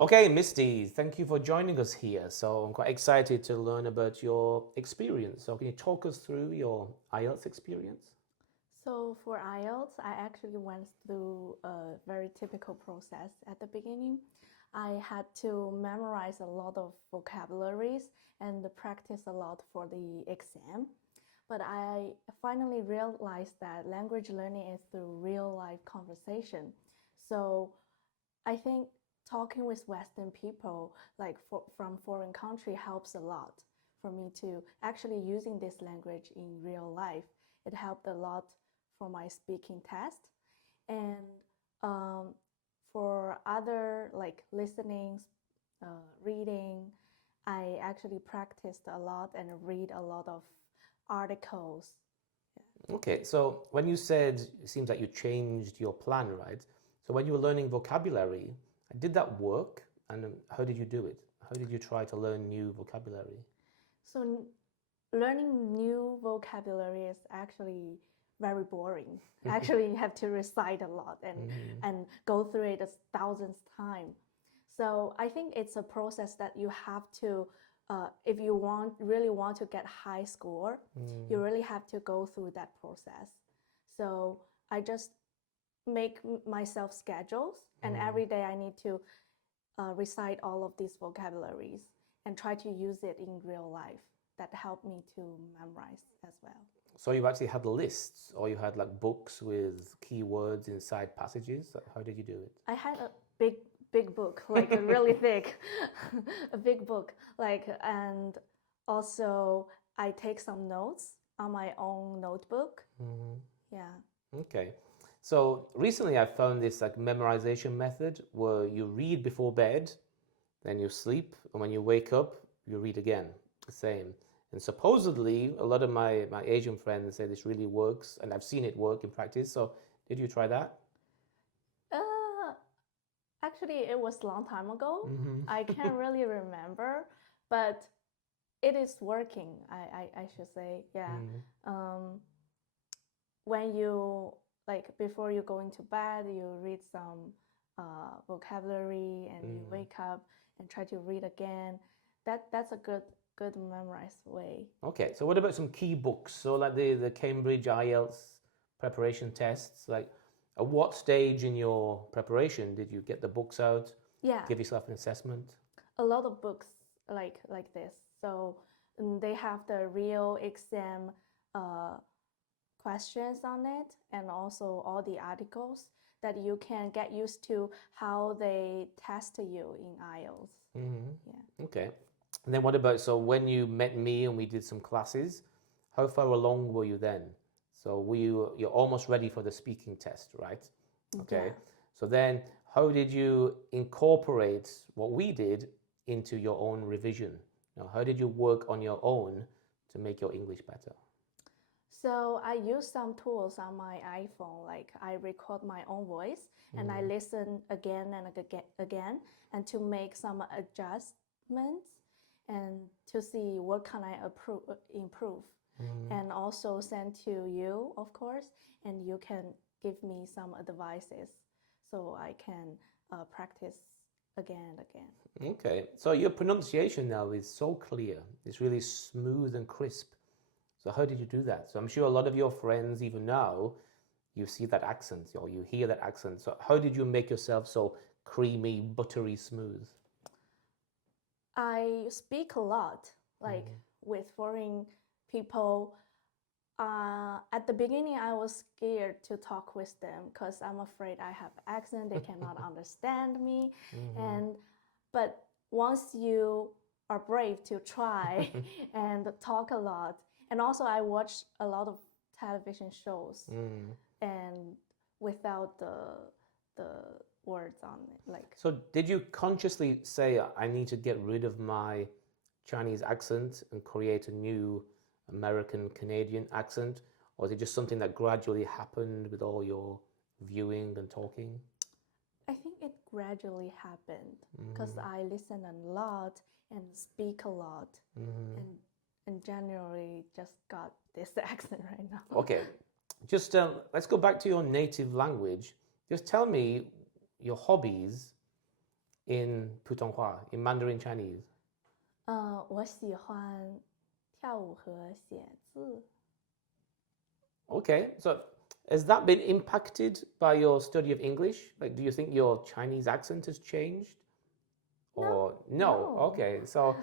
Okay, Misty, thank you for joining us here. So I'm quite excited to learn about your experience. So can you talk us through your IELTS experience? So for IELTS, I actually went through a very typical process at the beginning. I had to memorize a lot of vocabularies and practice a lot for the exam. But I finally realized that language learning is through real life conversation. So I think talking with Western people, like from foreign country, helps a lot for me to actually using this language in real life. It helped a lot for my speaking test, and um, for other like listening, reading, I actually practiced a lot and read a lot of articles. Okay, so when you said it seems like you changed your plan, right? So when you were learning vocabulary, did that work? And how did you do it? How did you try to learn new vocabulary? So learning new vocabulary is actually very boring. Actually, you have to recite a lot Mhm. and go through it a thousandth time. So I think it's a process that you have to, if you really want to get high score, you Mm. really have to go through that process. So I just make myself schedules, and Mm. every day I need to recite all of these vocabularies and try to use it in real life. That helped me to memorize as well. So you actually had lists, or you had like books with keywords inside passages? Like, how did you do I had a big, big book, like a really thick, a big book, like, and also I take some notes on my own notebook. it? Hmm. Yeah. Okay. So recently I found this like memorization method where you read before bed, then you sleep, and when you wake up, you read again. The same. And supposedly a lot of my Asian friends say this really works, and I've seen it work in practice. So did you try that? Uh, Actually, it was a long time ago. Mm-hmm. I can't really remember, but it is working. I should say, yeah. Mm. Um, when you like before you go into bed, you read some vocabulary, and you Mm. wake up and try to read again. That's a good memorized way. Okay, so what about some key books? So like the Cambridge IELTS preparation tests, like at what stage in your preparation did you get the books out, Yeah, give yourself an assessment? a lot of books like this. So they have the real exam uh, questions on it, and also all the articles that you can get used to how they test you in IELTS. Yeah. Mm-hmm. Okay. And then what about, so when you met me and we did some classes, how far along were you then? So you're almost ready for the speaking test, right? Okay. Yeah. So then how did you incorporate what we did into your own revision? Now, how did you work on your own to make your English better? So I use some tools on my iPhone, like I record my own voice and I Mm. listen again and again, and to make some adjustments and to see what can I improve, Mm. and also send to you, of course, and you can give me some advices so I can practice again and again. Okay. So your pronunciation now is so clear. It's really smooth and crisp. So how did you do that? So I'm sure a lot of your friends, even now, you see that accent or you hear that accent. So how did you make yourself so creamy, buttery smooth? I speak a lot, like Mm. with foreign people. At the beginning, I was scared to talk with them because I'm afraid I have accent. They cannot understand me, Mm-hmm. and but once you are brave to try and talk a lot, and also I watch a lot of television shows, Mm. and without the words on it, like So did you consciously say, I need to get rid of my Chinese accent and create a new American Canadian accent? Or is it just something that gradually happened with all your viewing and talking? I think it gradually happened because Mm-hmm. I listen a lot and speak a lot, Mm-hmm. and January just got this accent right now. Okay, just let's go back to your native language. Just tell me your hobbies in Putonghua, in Mandarin Chinese? 我喜欢跳舞和写字。Okay, so has that been impacted by your study of English? Like, do you think your Chinese accent has changed? Or no? Okay, so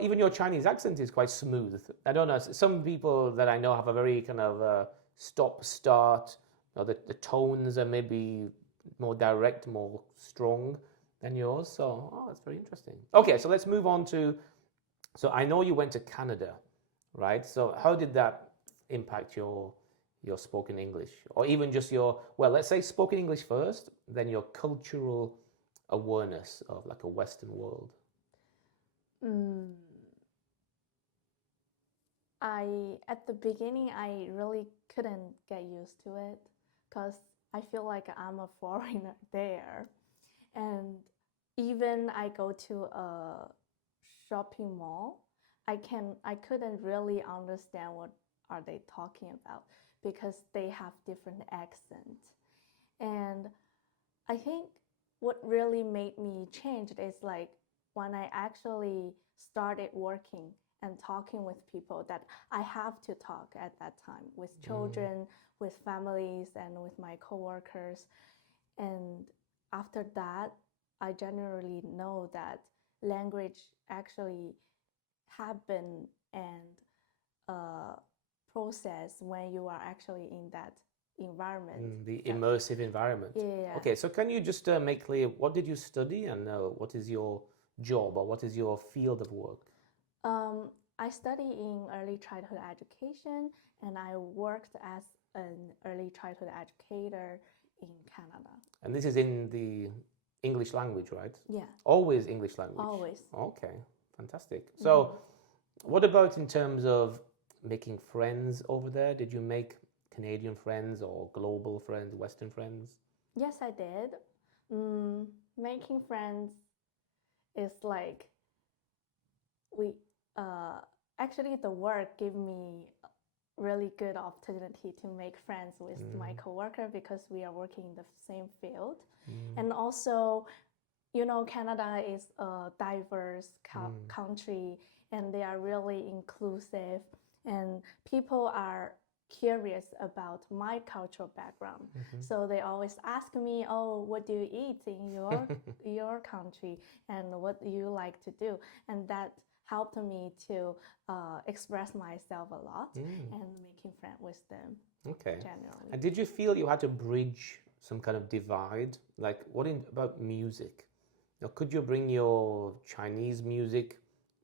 even your Chinese accent is quite smooth. I don't know. Some people that I know have a very kind of stop start. The tones are maybe more direct, more strong than yours. So that's very interesting. Okay, so let's move on to. So I know you went to Canada, right? So how did that impact your spoken English, or even just your, well, let's say spoken English first, then your cultural awareness of like a Western world? Mm, at the beginning, I really couldn't get used to it because I feel like I'm a foreigner there. And even I go to a shopping mall, I couldn't really understand what are they talking about because they have different accents. And I think what really made me change is like when I actually started working and talking with people that I have to talk at that time with children, with families, and with my coworkers. And after that, I generally know that language actually happen and process when you are actually in that environment. The immersive environment. Yeah. Okay, so can you just make clear what did you study and what is your job or what is your field of work? I study in early childhood education and I worked as an early childhood educator in Canada. And this is in the English language, right? Yeah. Always English language? Always. Okay, fantastic. So, what about in terms of making friends over there? Did you make Canadian friends or global friends, Western friends? Yes, I did. Making friends is like we actually the work gave me really good opportunity to make friends with my coworker because we are working in the same field. And also, you know, Canada is a diverse country and they are really inclusive and people are curious about my cultural background. So they always ask me, "Oh, what do you eat in your country and what do you like to do?" And that helped me to express myself a lot and making friends with them. Okay. Generally. And did you feel you had to bridge some kind of divide? Like, about music? Now, could you bring your Chinese music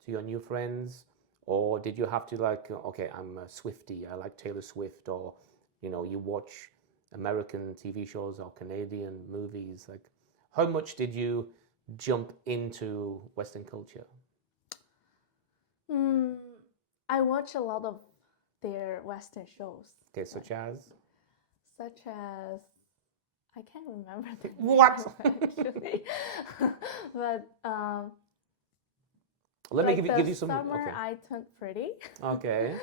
to your new friends? Or did you have to like, okay, I'm a Swiftie, I like Taylor Swift, or, you watch American TV shows or Canadian movies? Like, how much did you jump into Western culture? I watch a lot of their Western shows. Okay, such as? Such as, I can't remember the name What? actually, but Let me like give you the some. Summer Okay. I Turned Pretty. Okay.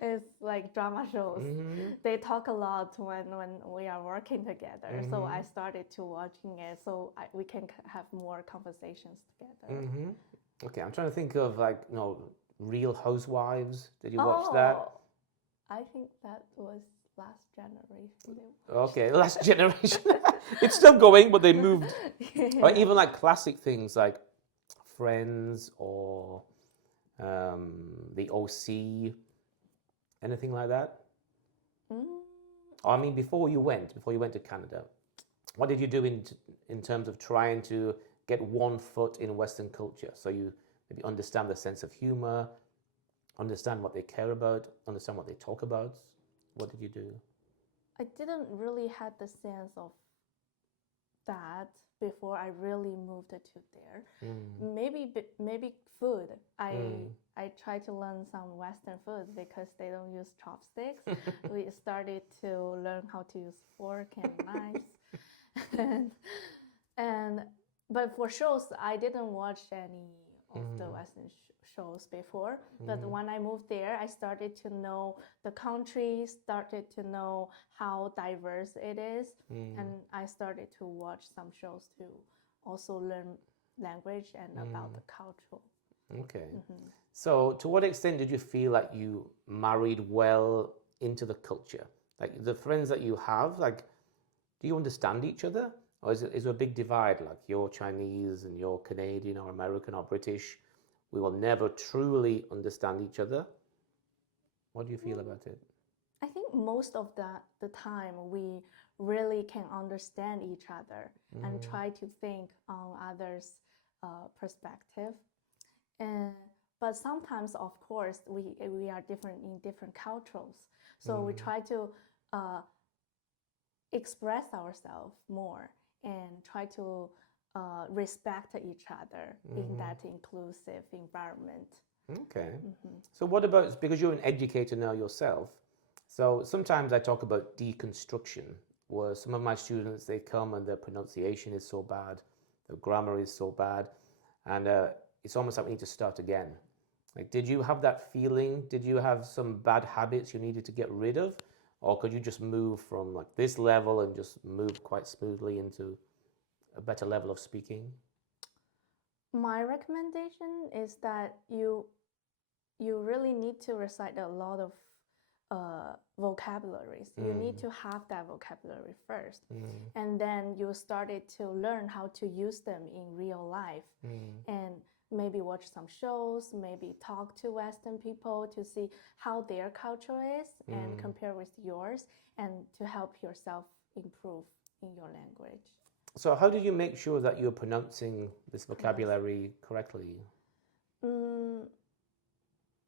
It's like drama shows. They talk a lot when we are working together. So I started to watching it so we can have more conversations together. Okay, I'm trying to think of like, Real Housewives. Did you watch that? I think that was last generation. Okay, last generation. It's still going, but they moved. Or even like classic things like Friends or the OC, anything like that? I mean, before you went to Canada, what did you do in terms of trying to get one foot in Western culture? So you maybe understand the sense of humor, understand what they care about, understand what they talk about. What did you do? I didn't really have the sense of that before I really moved to there. Maybe food. I tried to learn some Western food because they don't use chopsticks. We started to learn how to use fork and knives, and but for shows I didn't watch any of the Western shows before. But when I moved there, I started to know the country, started to know how diverse it is, and I started to watch some shows too. also learn language and about the culture. Okay. So, to what extent did you feel like you married well into the culture? Like the friends that you have, like, do you understand each other? Or is there a big divide? Like you're Chinese and you're Canadian or American or British. We will never truly understand each other. What do you feel about it? I think most of the time we really can understand each other and try to think on others' perspective. And but sometimes, of course, we are different in different cultures, so we try to express ourselves more and try to respect each other in that inclusive environment. Okay. So what about, because you're an educator now yourself, so sometimes I talk about deconstruction, where some of my students, they come and their pronunciation is so bad, their grammar is so bad, and it's almost like we need to start again. Like, did you have that feeling? Did you have some bad habits you needed to get rid of? Or could you just move from like this level and just move quite smoothly into a better level of speaking? My recommendation is that you really need to recite a lot of vocabularies. You need to have that vocabulary first, and then you started to learn how to use them in real life, and maybe watch some shows, maybe talk to Western people to see how their culture is and compare with yours, and to help yourself improve in your language. So how do you make sure that you're pronouncing this vocabulary correctly?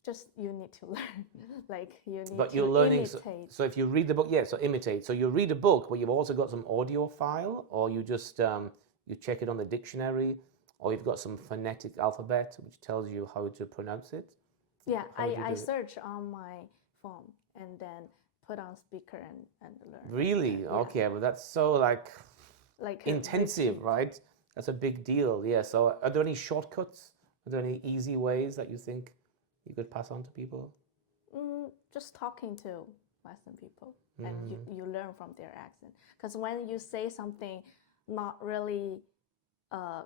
Just you need to learn, like you need But to you're learning, imitate. so if you read the book, yeah, so imitate. So you read a book, but you've also got some audio file, or you just you check it on the dictionary, or you've got some phonetic alphabet which tells you how to pronounce it. Yeah, How would you I do it? search on my phone and then put on speaker and learn. Really? Yeah. Okay, well that's so like Like intensive, repeat. right? That's a big deal. Yeah. So are there any shortcuts? Are there any easy ways that you think you could pass on to people? Just talking to Western people, and you learn from their accent. Because when you say something not really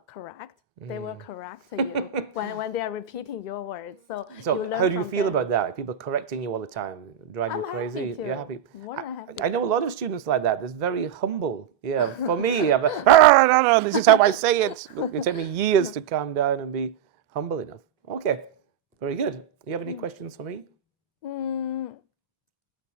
correct, they will correct you when they are repeating your words. So you learn how do you from feel them. about that? People correcting you all the time, drive you I'm crazy? happy to. You're happy? More than happy. I know a lot of students like that. They're very humble. Yeah. For me, I'm like, no, this is how I say it. It took me years to calm down and be humble enough. Okay. Very good. Do you have any questions for me?